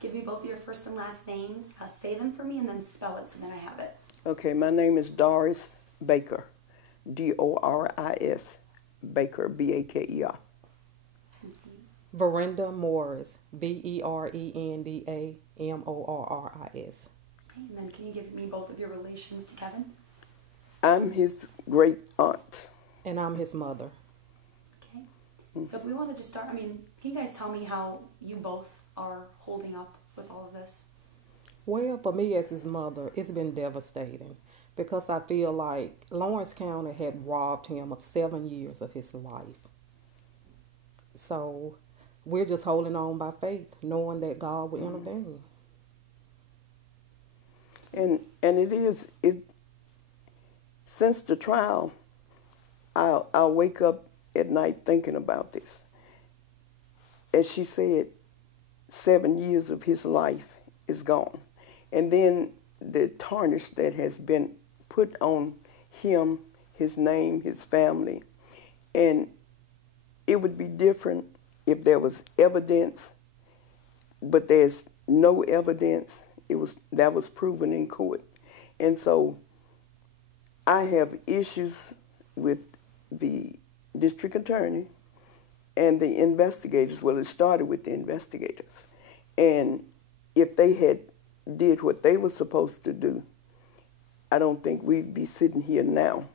give me both your first and last names, say them for me, and then spell it so that I have it. Okay, my name is Doris Baker, Doris Baker, Baker. Brenda Morris, Brenda Morris. Okay, and then can you give me both of your relations to Kevin? I'm his great aunt. And I'm his mother. Okay. So if we wanted to start, can you guys tell me how you both are holding up with all of this? Well, for me as his mother, it's been devastating because I feel like Lawrence County had robbed him of 7 years of his life. So we're just holding on by faith, knowing that God will intervene. And since the trial, I'll wake up at night thinking about this. As she said, 7 years of his life is gone. And then the tarnish that has been put on him, his name, his family. And it would be different if there was evidence, but there's no evidence. That was proven in court. And so I have issues with the district attorney and the investigators. Well, it started with the investigators. And if they had did what they were supposed to do, I don't think we'd be sitting here now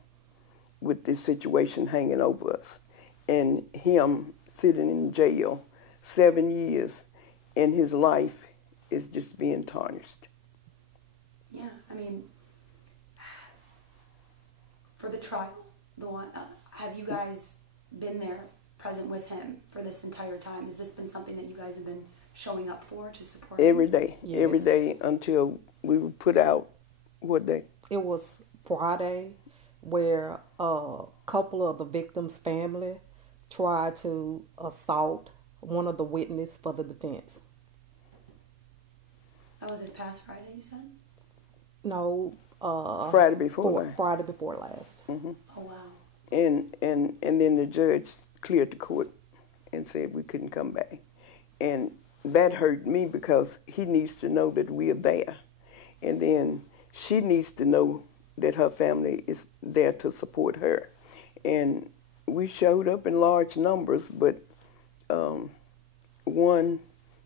with this situation hanging over us and him sitting in jail 7 years and his life is just being tarnished. Yeah, for the trial, have you guys been there present with him for this entire time? Has this been something that you guys have been showing up for to support him? Every day, yes. Every day until we were put out. What day? It was Friday where a couple of the victim's family tried to assault one of the witnesses for the defense. That was this past Friday, you said? No. Friday before. Friday before last. Mm-hmm. Oh, wow. And then the judge cleared the court and said we couldn't come back. And that hurt me because he needs to know that we are there. And then she needs to know that her family is there to support her. And we showed up in large numbers, but one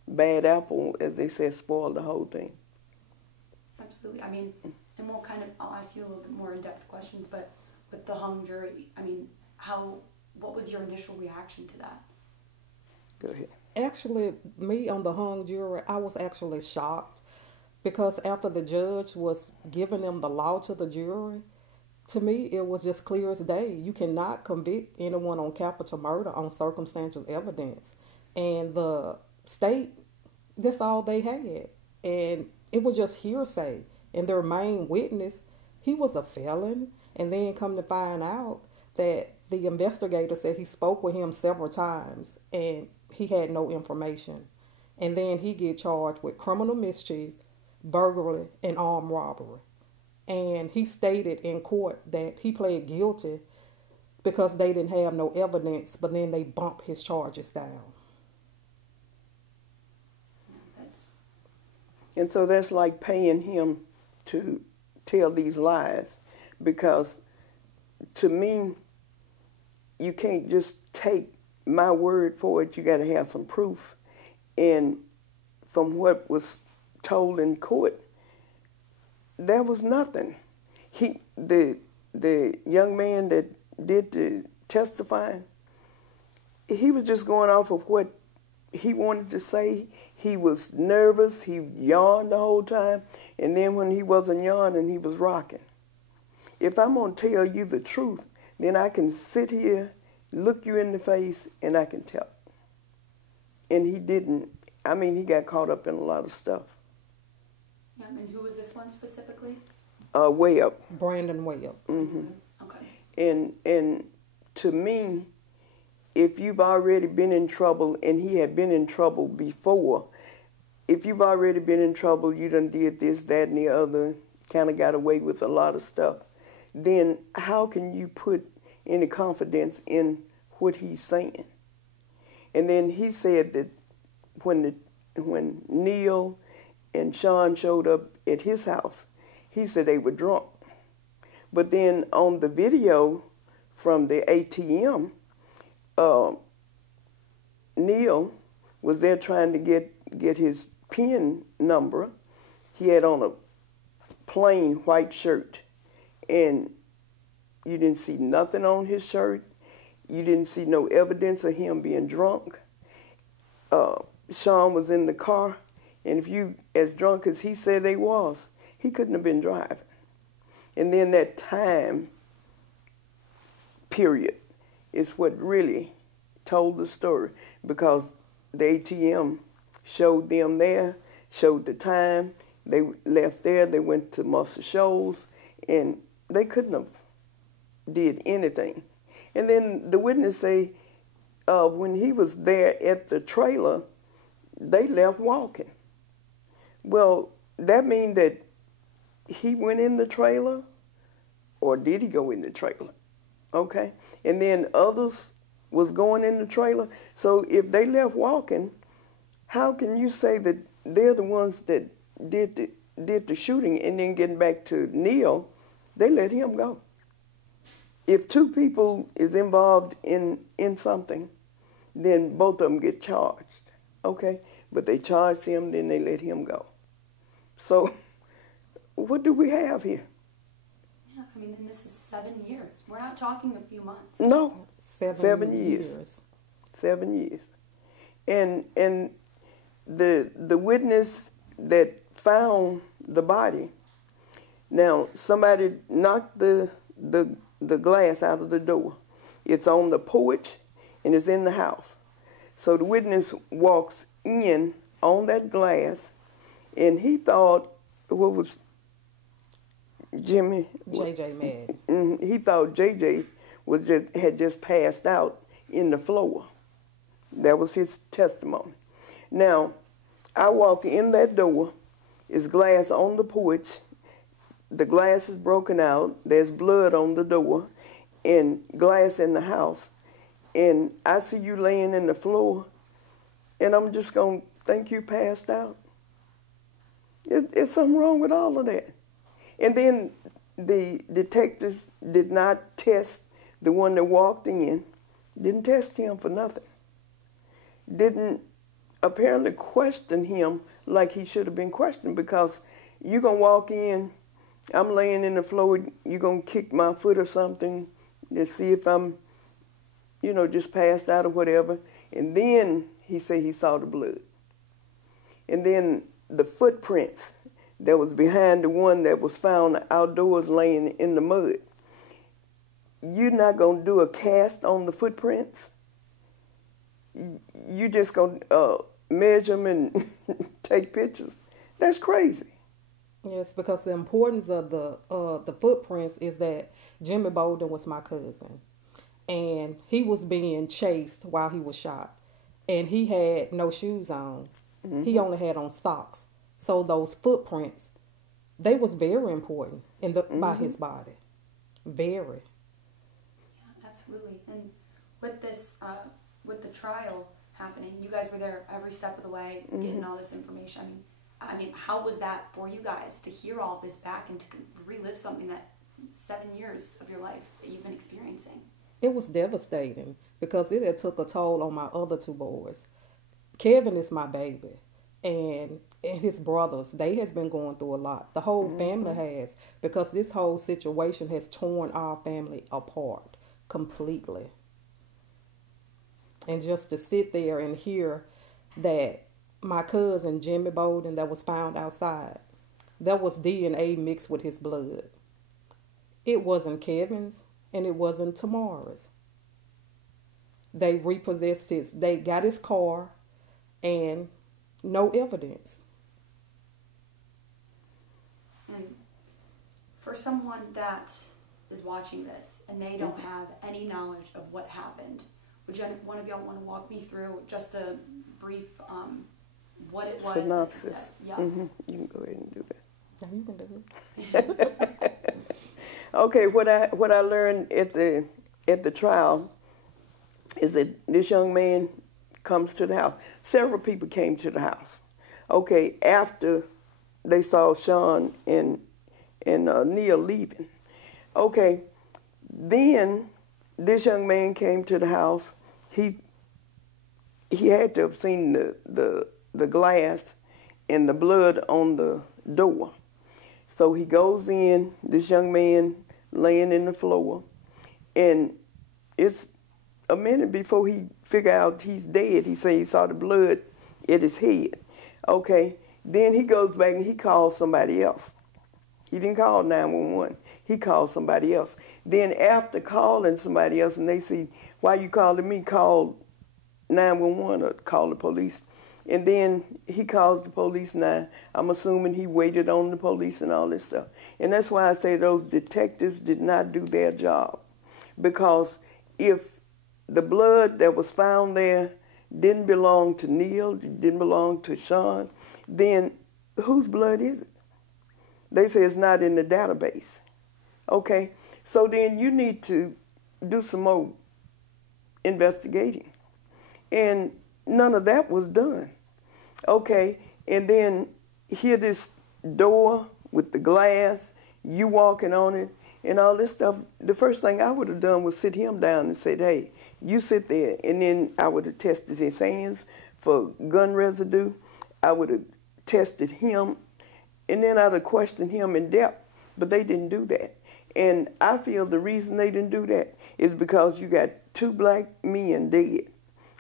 bad apple, as they said, spoiled the whole thing. Absolutely. And I'll ask you a little bit more in-depth questions, but with the hung jury, what was your initial reaction to that? Go ahead. Actually, me on the hung jury, I was actually shocked because after the judge was giving them the law to the jury, to me it was just clear as day. You cannot convict anyone on capital murder on circumstantial evidence. And the state, that's all they had. And it was just hearsay. And their main witness, he was a felon. And then come to find out that the investigator said he spoke with him several times and he had no information. And then he get charged with criminal mischief, burglary, and armed robbery. And he stated in court that he pled guilty because they didn't have no evidence, but then they bumped his charges down. And so that's like paying him to tell these lies, because to me, you can't just take my word for it. You got to have some proof. And from what was told in court, there was nothing. The young man that did the testifying, he was just going off of what he wanted to say. He was nervous. He yawned the whole time. And then when he wasn't yawning, he was rocking. If I'm going to tell you the truth, then I can sit here, look you in the face, and I can tell. And he didn't. He got caught up in a lot of stuff. Yeah, and who was this one specifically? Webb. Brandon Webb. Mm-hmm. Okay. And to me, if you've already been in trouble, and he had been in trouble before, if you've already been in trouble, you done did this, that, and the other, kind of got away with a lot of stuff, then how can you put any confidence in what he's saying? And then he said that when when Neil and Sean showed up at his house, he said they were drunk. But then on the video from the ATM, Neil was there trying to get his PIN number. He had on a plain white shirt, and you didn't see nothing on his shirt. You didn't see no evidence of him being drunk. Sean was in the car, and if you as drunk as he said they was, he couldn't have been driving. And then that time period is what really told the story, because the ATM showed them there, showed the time. They left there, they went to Muscle Shoals, and they couldn't have did anything. And then the witness say when he was there at the trailer, they left walking. Well, that means that he went in the trailer, or did he go in the trailer? Okay? And then others was going in the trailer. So if they left walking, how can you say that they're the ones that did the shooting? And then getting back to Neil, they let him go. If two people is involved in something, then both of them get charged, okay? But they charged him, then they let him go. So what do we have here? Yeah, I mean, and this is 7 years. We're not talking a few months. No, 7 years. 7 years. And the witness that found the body, now somebody knocked the glass out of the door. It's on the porch and it's in the house. So the witness walks in on that glass, and he thought, what was Jimmy? JJ Madden. He thought JJ had just passed out in the floor. That was his testimony. Now, I walk in that door, it's glass on the porch, the glass is broken out, there's blood on the door, and glass in the house, and I see you laying in the floor, and I'm just going to think you passed out. It's something wrong with all of that. And then the detectives did not test the one that walked in, didn't test him for nothing. Didn't apparently question him like he should have been questioned, because you're going to walk in, I'm laying in the floor, you're going to kick my foot or something to see if I'm, just passed out or whatever. And then he said he saw the blood. And then the footprints that was behind the one that was found outdoors laying in the mud. You're not going to do a cast on the footprints. You just going to measure them and take pictures. That's crazy. Yes, because the importance of the footprints is that Jimmy Bolden was my cousin, and he was being chased while he was shot, and he had no shoes on. Mm-hmm. He only had on socks. So those footprints, they was very important by his body, very. Yeah, absolutely. And with this, with the trial happening, you guys were there every step of the way, getting all this information. I mean, how was that for you guys to hear all this back and to relive something that 7 years of your life that you've been experiencing? It was devastating because it had took a toll on my other two boys. Kevin is my baby, and his brothers, they has been going through a lot. The whole family has, because this whole situation has torn our family apart completely. And just to sit there and hear that my cousin, Jimmy Bolden, that was found outside, there was DNA mixed with his blood. It wasn't Kevin's, and it wasn't Tamara's. They repossessed they got his car, and no evidence. And for someone that is watching this and they don't have any knowledge of what happened, would one of y'all want to walk me through just a brief what it was? Synopsis. Yeah. Mm-hmm. You can go ahead and do that. No, you can do it. Okay, what I learned at the trial is that this young man comes to the house. Several people came to the house. Okay, after they saw Sean and Neil leaving. Okay, then this young man came to the house. He had to have seen the glass and the blood on the door. So he goes in, this young man laying in the floor, and it's a minute before he figure out he's dead. He say he saw the blood at his head. Okay, then he goes back and he calls somebody else. He didn't call 911. He called somebody else. Then after calling somebody else and they see, why you calling me, call 911 or call the police. And then he calls the police now. I'm assuming he waited on the police and all this stuff. And that's why I say those detectives did not do their job. Because if the blood that was found there didn't belong to Neil, didn't belong to Sean, then whose blood is it? They say it's not in the database. Okay, so then you need to do some more investigating. And none of that was done. Okay, and then here this door with the glass, you walking on it, and all this stuff. The first thing I would have done was sit him down and said, hey, you sit there. And then I would have tested his hands for gun residue. I would have tested him. And then I'd have questioned him in depth, but they didn't do that. And I feel the reason they didn't do that is because you got 2 black men dead,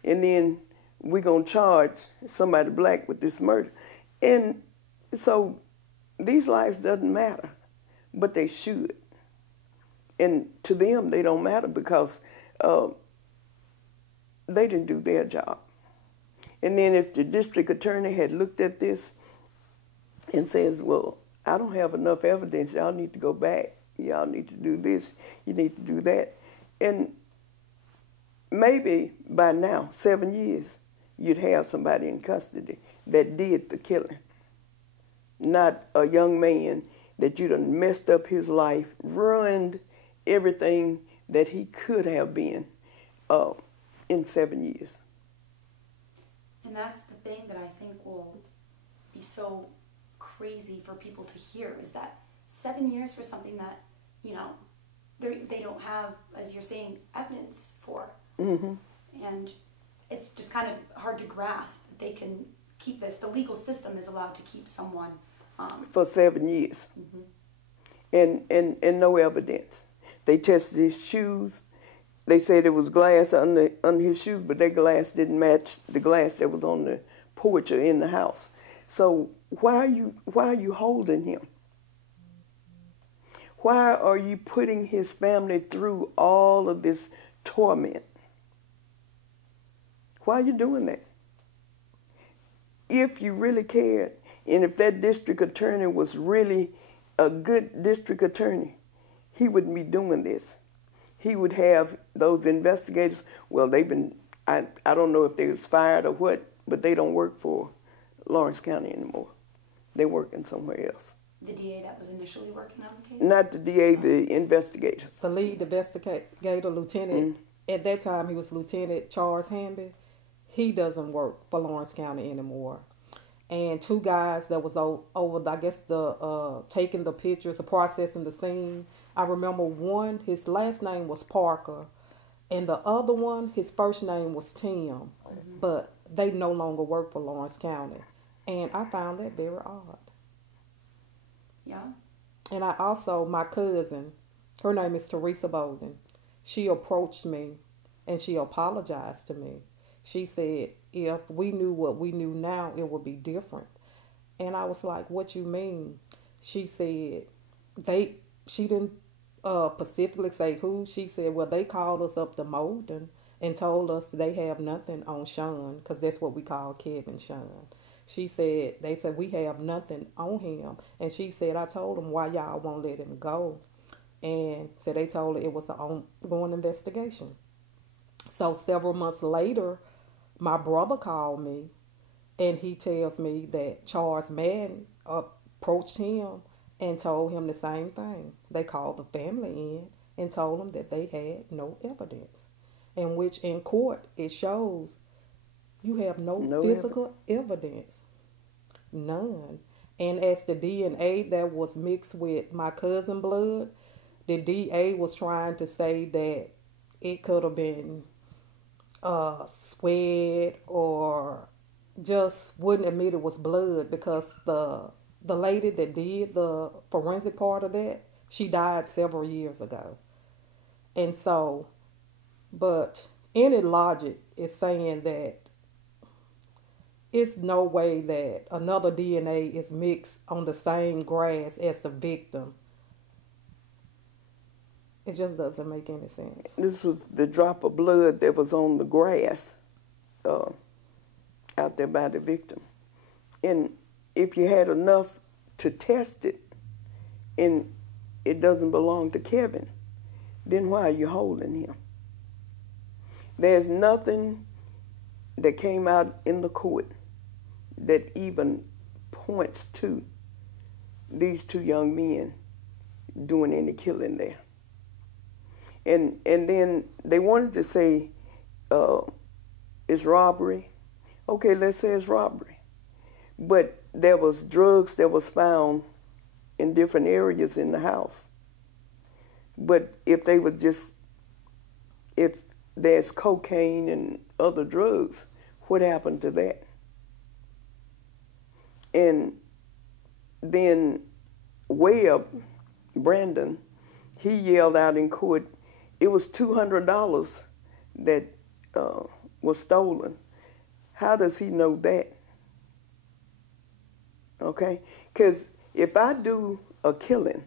and then we're going to charge somebody black with this murder. And so these lives doesn't matter, but they should. And to them, they don't matter because they didn't do their job. And then if the district attorney had looked at this and says, well, I don't have enough evidence, y'all need to go back, y'all need to do this, you need to do that. And maybe by now, 7 years, you'd have somebody in custody that did the killing. Not a young man that you done messed up his life, ruined everything that he could have been in 7 years. And that's the thing that I think will be so crazy for people to hear, is that 7 years for something that, you know, they don't have, as you're saying, evidence for. Mm-hmm. And it's just kind of hard to grasp that they can keep this. The legal system is allowed to keep someone for 7 years. Mm-hmm. And no evidence. They tested his shoes. They said there was glass under his shoes, but that glass didn't match the glass that was on the porch or in the house. So why are you holding him? Why are you putting his family through all of this torment? Why are you doing that? If you really cared, and if that district attorney was really a good district attorney, he wouldn't be doing this. He would have those investigators, well, I don't know if they was fired or what, but they don't work for Lawrence County anymore. They're working somewhere else. The DA that was initially working on the case? Not the DA, the investigators. The lead investigator, Lieutenant, at that time he was Lieutenant Charles Hamby. He doesn't work for Lawrence County anymore. And 2 guys that was over, I guess, the taking the pictures, the processing the scene. I remember one, his last name was Parker, and the other one, his first name was Tim. Mm-hmm. But they no longer work for Lawrence County. And I found that very odd. Yeah. And I also, my cousin, her name is Teresa Bowden. She approached me and she apologized to me. She said, if we knew what we knew now, it would be different. And I was like, what you mean? She said, she didn't specifically say who. She said, well, they called us up to Molden and told us they have nothing on Sean, because that's what we call Kevin Sean. She said, they said, we have nothing on him. And she said, I told them why y'all won't let him go. And so they told her it was an ongoing investigation. So several months later, my brother called me and he tells me that Charles Madden approached him and told him the same thing. They called the family in and told them that they had no evidence. In which in court it shows you have no physical evidence. None. And as the DNA that was mixed with my cousin blood, the DA was trying to say that it could have been sweat or just wouldn't admit it was blood because the lady that did the forensic part of that, she died several years ago. And so, but any logic is saying that it's no way that another DNA is mixed on the same grass as the victim. It just doesn't make any sense. This was the drop of blood that was on the grass out there by the victim. And if you had enough to test it and it doesn't belong to Kevin, then why are you holding him? There's nothing that came out in the court that even points to these two young men doing any killing there. And then they wanted to say it's robbery. Okay, let's say it's robbery. But there was drugs that was found in different areas in the house. But if there's cocaine and other drugs, what happened to that? And then Webb, Brandon, he yelled out in court, it was $200 that was stolen. How does he know that? Okay? Because if I do a killing,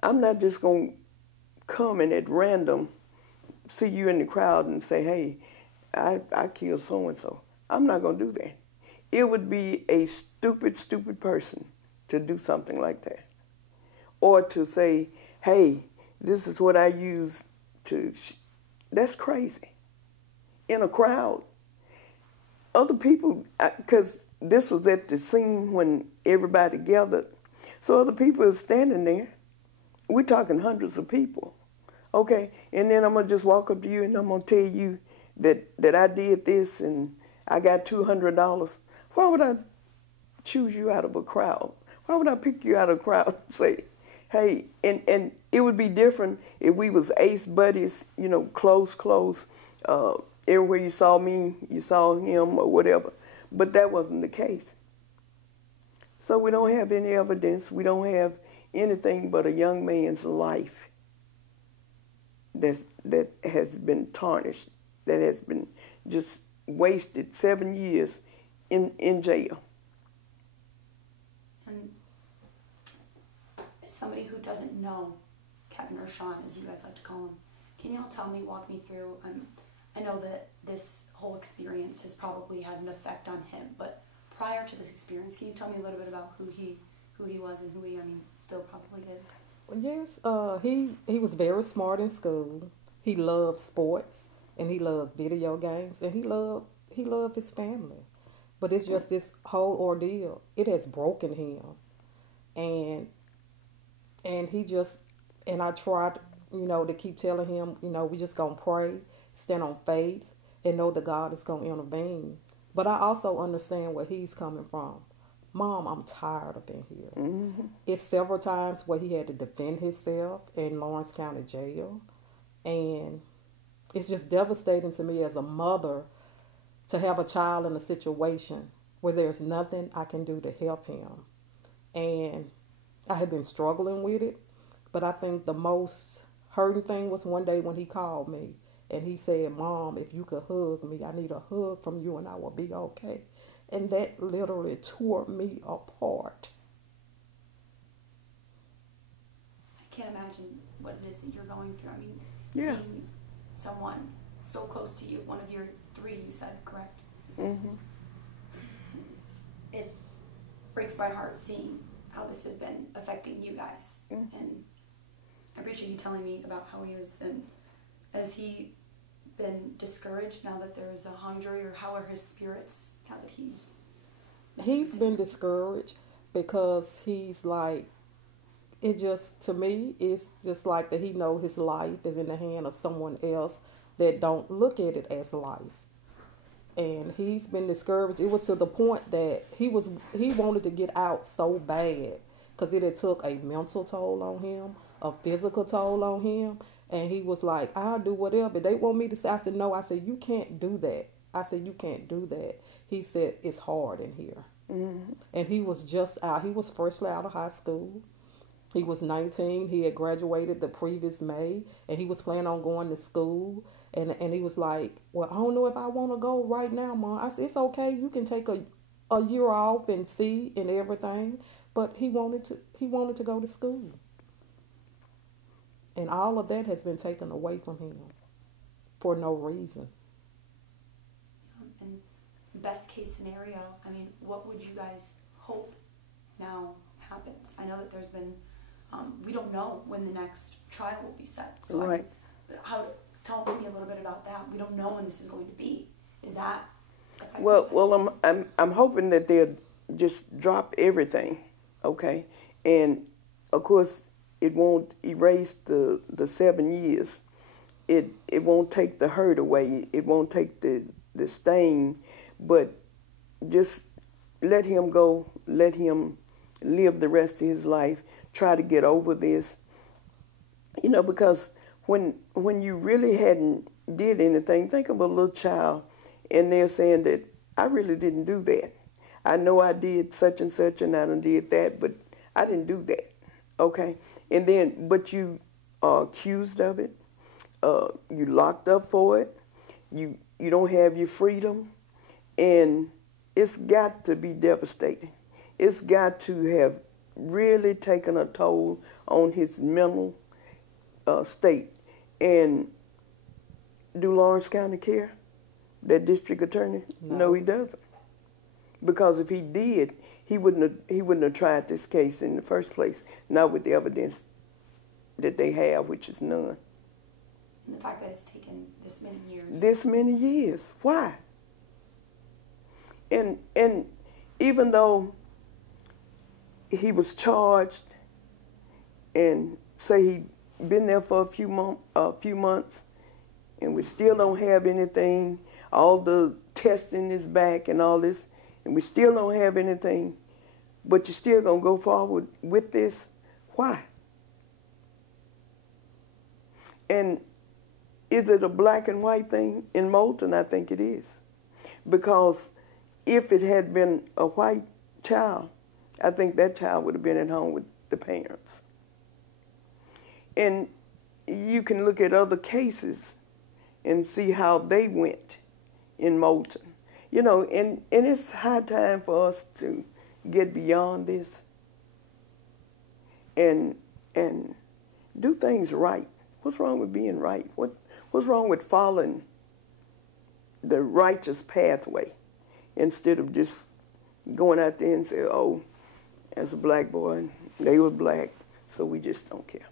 I'm not just going to come and at random see you in the crowd and say, hey, I killed so-and-so. I'm not going to do that. It would be a stupid, stupid person to do something like that. Or to say, hey, this is what I use to... That's crazy. In a crowd. Other people, because this was at the scene when everybody gathered, so other people are standing there. We're talking hundreds of people. Okay, and then I'm going to just walk up to you and I'm going to tell you that I did this and I got $200. Why would I choose you out of a crowd? Why would I pick you out of a crowd and say, hey, and it would be different if we was ace buddies, you know, close. Everywhere you saw me, you saw him or whatever. But that wasn't the case. So we don't have any evidence. We don't have anything but a young man's life that has been tarnished, that has been just wasted 7 years in jail. And as somebody who doesn't know Kevin or Sean, as you guys like to call him, can y'all walk me through, I know that this whole experience has probably had an effect on him, but prior to this experience, can you tell me a little bit about who he was and who he, still probably is? Yes, he was very smart in school. He loved sports and he loved video games and he loved his family. But it's just this whole ordeal. It has broken him. And he just, and I tried, to keep telling him, we just gonna pray, stand on faith, and know that God is gonna intervene. But I also understand where he's coming from. Mom, I'm tired of being here. Mm-hmm. It's several times where he had to defend himself in Lawrence County Jail. And it's just devastating to me as a mother to have a child in a situation where there's nothing I can do to help him. And I have been struggling with it. But I think the most hurting thing was one day when he called me. And he said, Mom, if you could hug me, I need a hug from you and I will be okay. And that literally tore me apart. I can't imagine what it is that you're going through. Yeah. Seeing someone so close to you, one of your three, you said, correct? Mm-hmm. It breaks my heart seeing how this has been affecting you guys. Mm-hmm. And I appreciate you telling me about how he was, and has he been discouraged now that there is a hung jury, or how are his spirits now that he's been discouraged because he's like, it just, to me, it's just like that he know his life is in the hand of someone else that don't look at it as life. and he's been discouraged. It was to the point that he wanted to get out so bad because it had took a mental toll on him, a physical toll on him, and he was like, "I'll do whatever they want me to say." I said, "No." I said, "You can't do that." I said, "You can't do that." He said, "It's hard in here." Mm-hmm. And he was just out. He was freshly out of high school. He was 19. He had graduated the previous May, and he was planning on going to school. And he was like, "Well, I don't know if I want to go right now, Mom." I said, "It's okay. You can take a year off and see and everything." But he wanted to go to school, and all of that has been taken away from him for no reason. And best case scenario, I mean, what would you guys hope now happens? I know that there's been, we don't know when the next trial will be set. So Right. Tell me a little bit about that. We don't know when this is going to be. Is that affecting Well, I'm hoping that they'll just drop everything, okay? And of course, it won't erase the 7 years. It won't take the hurt away. It won't take the stain, but just let him go. Let him live the rest of his life. Try to get over this, because when you really hadn't did anything, think of a little child, and they're saying that I really didn't do that. I know I did such and such, and I done did that, but I didn't do that. Okay, and then but you are accused of it. You locked up for it. You don't have your freedom, and it's got to be devastating. It's got to have really taken a toll on his mental state. And do Lawrence County care? That district attorney? No, he doesn't. Because if he did, he wouldn't have tried this case in the first place. Not with the evidence that they have, which is none. And the fact that it's taken this many years. This many years. Why? And even though he was charged and say he'd been there for a few months, and we still don't have anything. All the testing is back and all this, and we still don't have anything. But you're still gonna go forward with this? Why? And is it a black and white thing in Moulton? I think it is, because if it had been a white child, I think that child would have been at home with the parents. And you can look at other cases and see how they went in Moulton. And it's high time for us to get beyond this and do things right. What's wrong with being right? What's wrong with following the righteous pathway instead of just going out there and say, "Oh, as a black boy, they were black, so we just don't care."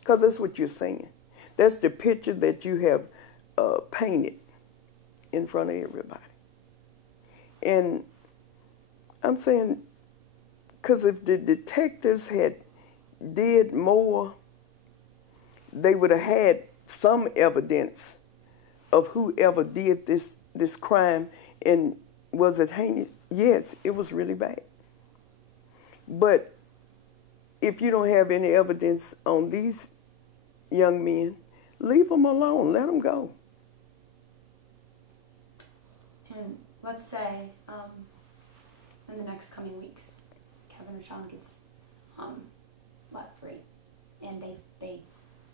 Because that's what you're saying. That's the picture that you have painted in front of everybody. And I'm saying, because if the detectives had did more, they would have had some evidence of whoever did this crime. And was it heinous? Yes, it was really bad. But if you don't have any evidence on these young men, leave them alone. Let them go. And let's say in the next coming weeks, Kevin Rashawn gets let free, and they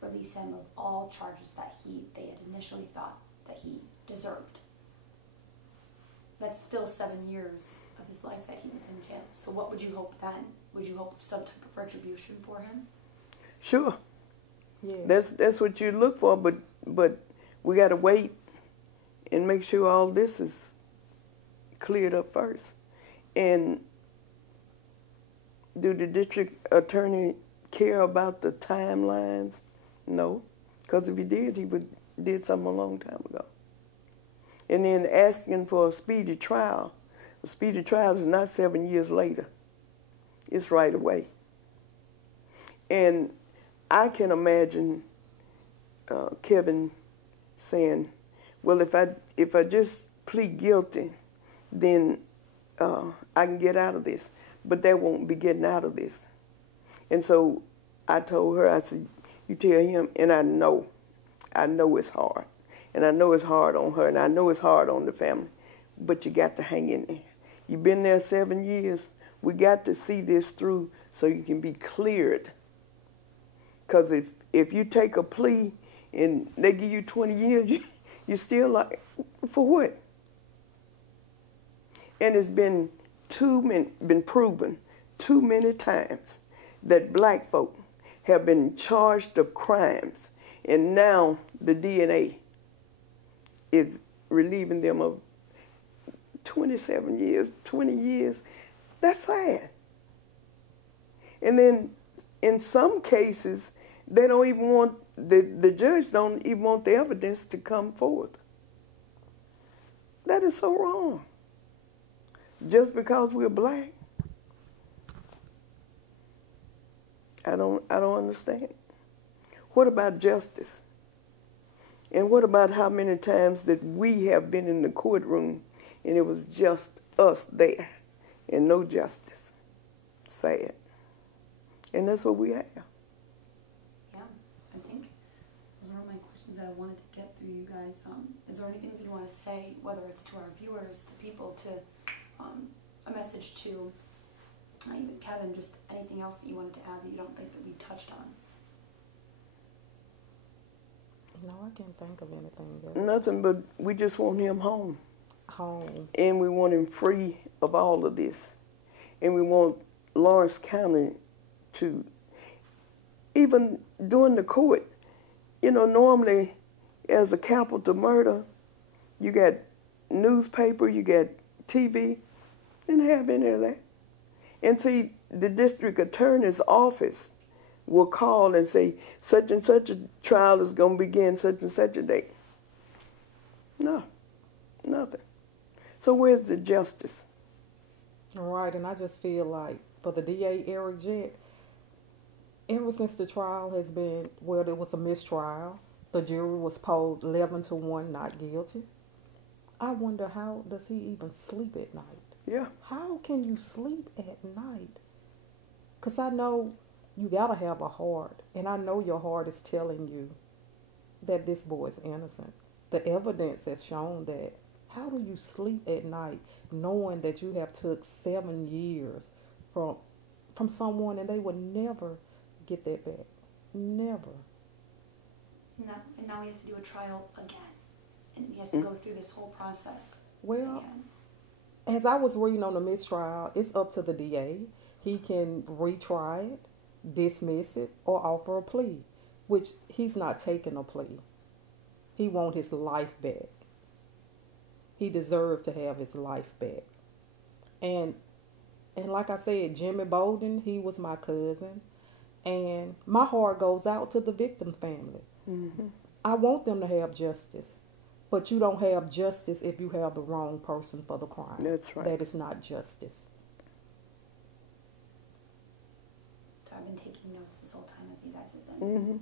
release him of all charges that they had initially thought that he deserved. That's still 7 years of his life that he was in jail. So what would you hope then? Would you hope some type of retribution for him? Sure. Yes. That's what you look for, but we got to wait and make sure all this is cleared up first. And do the district attorney care about the timelines? No, because if he did, he would did something a long time ago. And then asking for a speedy trial. A speedy trial is not 7 years later. It's right away. And I can imagine Kevin saying, "Well, if I just plead guilty, then I can get out of this. But they won't be getting out of this. And so I told her, I said, you tell him, and I know it's hard. And I know it's hard on her, and I know it's hard on the family. But you got to hang in there. You've been there 7 years. We got to see this through so you can be cleared. Because if you take a plea and they give you 20 years, you still like, for what? And it's been proven too many times that black folk have been charged of crimes, and now the DNA is relieving them of 27 years, 20 years. That's sad. And then in some cases, they don't even want, the judge don't even want the evidence to come forth. That is so wrong. Just because we're black. I don't understand. What about justice? And what about how many times that we have been in the courtroom and it was just us there and no justice? Sad. And that's what we have. Yeah, I think those are all my questions that I wanted to get through you guys. Is there anything that you want to say, whether it's to our viewers, to people, to a message to even Kevin, just anything else that you wanted to add that you don't think that we've touched on? No, I can't think of anything else. Nothing, but we just want him home. Home. And we want him free of all of this. And we want Lawrence County to, even during the court, you know, normally as a capital murder, you got newspaper, you got TV, didn't have any of that. And see, the district attorney's office will call and say, such and such a trial is going to begin such and such a date. No, nothing. So where's the justice? Right, and I just feel like for the DA, Eric Jett, ever since the trial has been, well, it was a mistrial. The jury was polled 11-1 not guilty. I wonder, how does he even sleep at night? Yeah. How can you sleep at night? Because I know you got to have a heart, and I know your heart is telling you that this boy is innocent. The evidence has shown that. How do you sleep at night knowing that you have took 7 years from someone and they would never get that back? Never. And now he has to do a trial again. And he has to go through this whole process Well, again. as I was reading on the mistrial, it's up to the DA. He can retry it, dismiss it, or offer a plea, which he's not taking a plea. He wants his life back. He deserved to have his life back. And like I said, Jimmy Bolden, he was my cousin. And my heart goes out to the victim family. Mm-hmm. I want them to have justice. But you don't have justice if you have the wrong person for the crime. That's right. That is not justice. So I've been taking notes this whole time if you guys have been. Mm-hmm.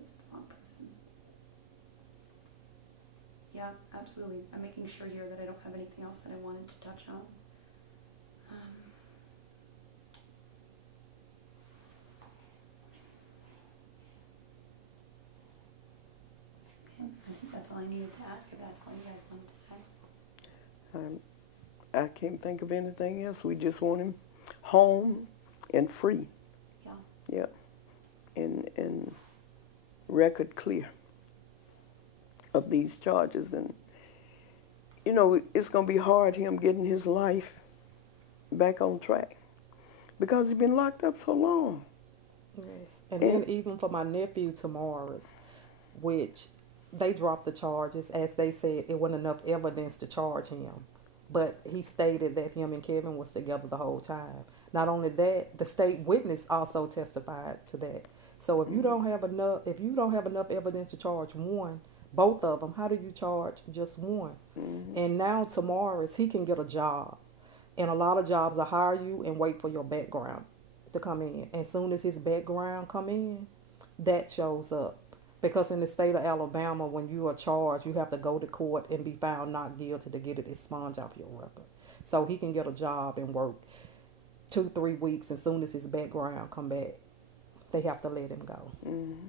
It's the wrong person. Yeah, absolutely. I'm making sure here that I don't have anything else that I wanted to touch on. I think that's all I needed to ask, if that's all you guys wanted to say. I can't think of anything else. We just want him home and free. Yeah. Yeah. And record clear of these charges. And, you know, it's going to be hard him getting his life back on track because he's been locked up so long. Yes. And then even for my nephew, Tamaris, which they dropped the charges, as they said it wasn't enough evidence to charge him. But he stated that him and Kevin was together the whole time. Not only that, the state witness also testified to that. So if you don't have enough evidence to charge both of them, how do you charge just one? Mm-hmm. And now Tamaris, he can get a job. And a lot of jobs will hire you and wait for your background to come in. As soon as his background come in, that shows up. Because in the state of Alabama, when you are charged, you have to go to court and be found not guilty to get it expunged off your record. So he can get a job and work 2-3 weeks, and as soon as his background come back, they have to let him go. Mm-hmm.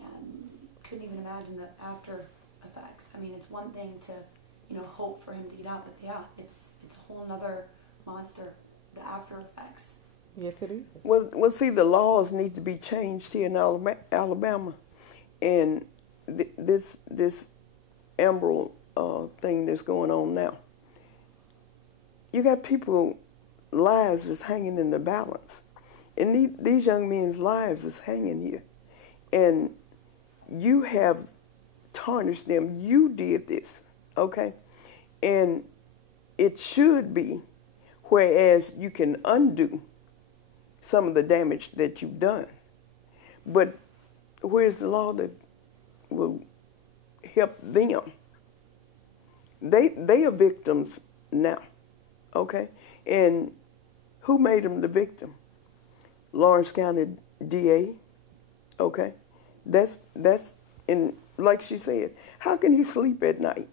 Yeah, couldn't even imagine the after effects. I mean, it's one thing to, hope for him to get out, but yeah, it's a whole nother monster, the after effects. Yes, it is. Well, see, the laws need to be changed here in Alabama, and this Emerald thing that's going on now. You got people lives is hanging in the balance, and these young men's lives is hanging here, and you have tarnished them. You did this, okay, and it should be, whereas you can undo some of the damage that you've done. But where's the law that will help them? They are victims now, okay? And who made them the victim? Lawrence County DA, okay? That's and like she said, how can he sleep at night?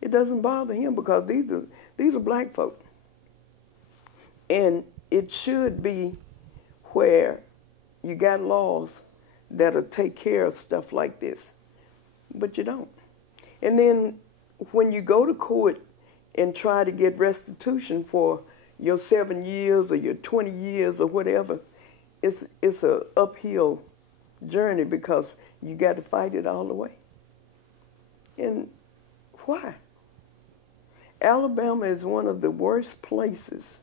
It doesn't bother him because these are black folk. And it should be where you got laws that'll take care of stuff like this, but you don't. And then when you go to court and try to get restitution for your 7 years or your 20 years or whatever, it's a uphill journey because you got to fight it all the way. And why? Alabama is one of the worst places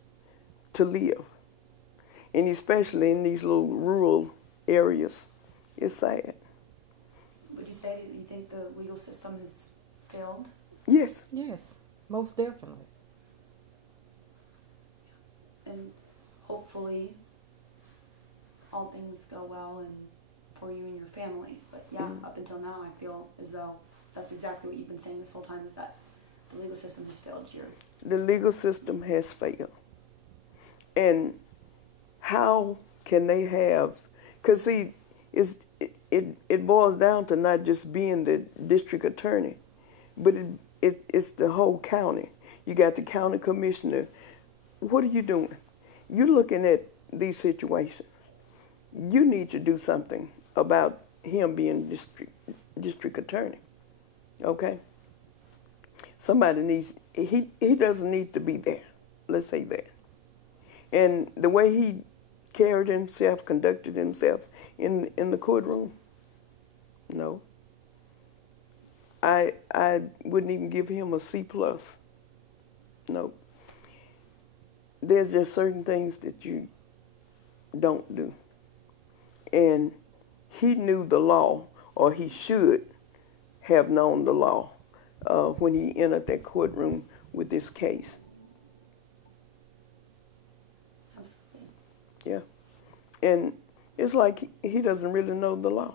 to live, and especially in these little rural areas. It's sad. Would you say that you think the legal system has failed? Yes. Yes, most definitely. And hopefully all things go well and for you and your family. But yeah, up until now I feel as though that's exactly what you've been saying this whole time, is that the legal system has failed you. The legal system has failed. And how can they have, because see, it boils down to not just being the district attorney, but it's the whole county. You got the county commissioner. What are you doing? You're looking at these situations. You need to do something about him being district attorney, okay? Somebody needs, he doesn't need to be there, let's say that. And the way he carried himself, conducted himself in the courtroom, no. I wouldn't even give him a C+. No. There's just certain things that you don't do. And he knew the law, or he should have known the law when he entered that courtroom with this case. Absolutely. Yeah. And it's like he doesn't really know the law.